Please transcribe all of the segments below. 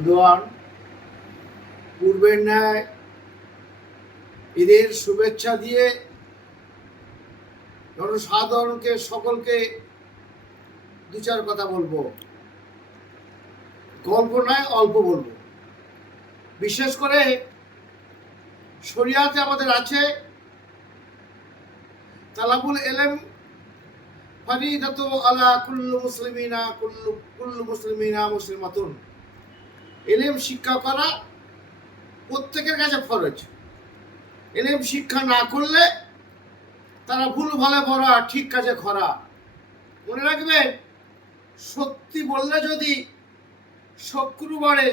বন্ধুগণ, পূর্বের ন্যায় ঈদের শুভেচ্ছা দিয়ে জনসাধারণকে সকলকে দু চার কথা বলবো। গল্প নয়, অল্প বলবো। বিশেষ করে শরিয়াতে আমাদের আছে তালাবুল ইলম ফরিদাতু আলা কুল্লু মুসলিমিনা মুসলিমাতুন। ইলম শিক্ষা করা প্রত্যেকের কাছে ফরজ। ইলম শিক্ষা না করলে তারা ভুল ভালে ভরা, ঠিক কাজে খরা। মনে রাখবেন, সত্যি বললে যদি শত্রু বাড়ে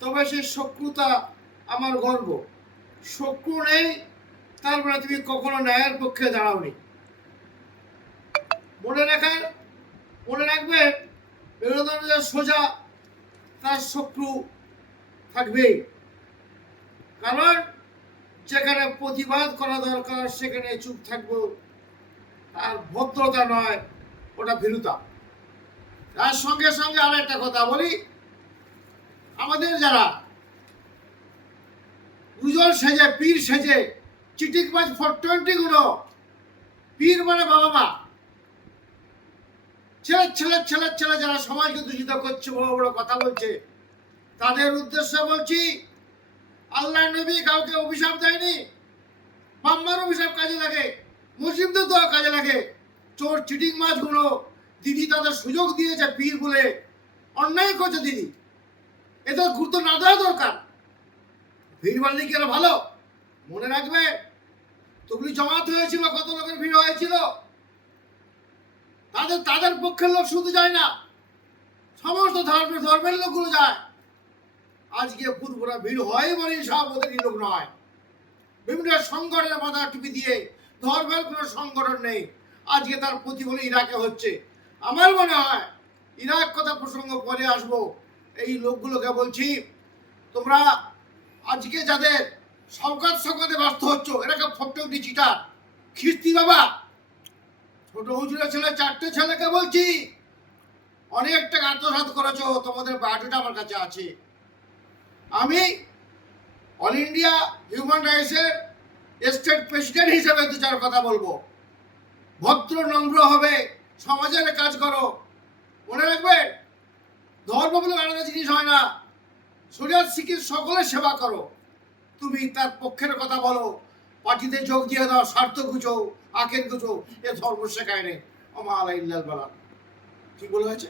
তবে সেই শত্রুতা আমার গর্ব। শত্রু নেই তার মানে তুমি কখনো ন্যায়ের পক্ষে দাঁড়াওনি। মনে রাখবেন, বিরোধী সোজা তার শত্রু থাকবেই। কারণ যেখানে প্রতিবাদ করা দরকার সেখানে চুপ থাকবো, আর ভদ্রতা নয়, ওটা ভীরুতা। তার সঙ্গে সঙ্গে আর একটা কথা বলি, আমাদের যারা গুজর সেজে, পীর সেজে, চিটিংবাজ 420 গুলো, পীর মানে বাবা মা, ছেলে যারা সমাজকে দূষিত করছে, বড় বড় কথা বলছে, তাদের উদ্দেশ্যে বলছি, আল্লাহ নবী কাউকে অভিশাপ দেয়নি। বাম্মার অভিশাপ কাজে লাগে, মুসলিমদের দোয়া কাজে লাগে। চোর চিটিং মাছ গুলো দিদি তাদের সুযোগ দিয়েছে, পীর বলে অন্যায় করছে দিদি, এদের গুরুত্ব না দেওয়া দরকার। ভিড় বাড়লে কি ভালো? মনে রাখবে, তবলি জমাত হয়েছিল, কত লোকের ভিড় হয়েছিল। তাদের পক্ষের লোক শুধু যায় না, সমস্ত ধর্মের লোকগুলো যায়। আজকে পুরোপুরা ভিড় হয় বলে সব ওদেরই লোক নয়। বিভিন্ন সংগঠনের মাথা টুপি দিয়ে, ধর্মের কোনো সংগঠন নেই। আজকে তার প্রতিফলন ইরাকে হচ্ছে। আমার মনে হয় ইরাক কথা প্রসঙ্গ পরে আসবো। এই লোকগুলোকে বলছি, তোমরা আজকে যাদের সকাতে ব্যস্ত হচ্ছ, এরাকে ফটো চিটার খিস্তি বাবা। ছোট হুজুরের ছেলে, 4টে ছেলেকে বলছি, অনেক টাকা আত্মসাৎ করেছো, তোমাদের বায়োডাটা আমার কাছে আছে। আমি অল ইন্ডিয়া হিউম্যান রাইটসের স্টেট প্রেসিডেন্ট হিসেবে দু চার কথা বলবো। ভদ্র নম্র হবে, সমাজের কাজ করো। মনে রাখবে, ধর্ম বলে আলাদা জিনিস হয় না। শরিয়ত শিখিয়ে সকলের সেবা করো। তুমি তার পক্ষের কথা বলো, পার্টিতে যোগ দিয়ে দাও, স্বার্থ গুছো, আখের গুছো, এ ধর্ম শেখায় নেই। আমার ইল্লাল বালা, কি বলা হয়েছে?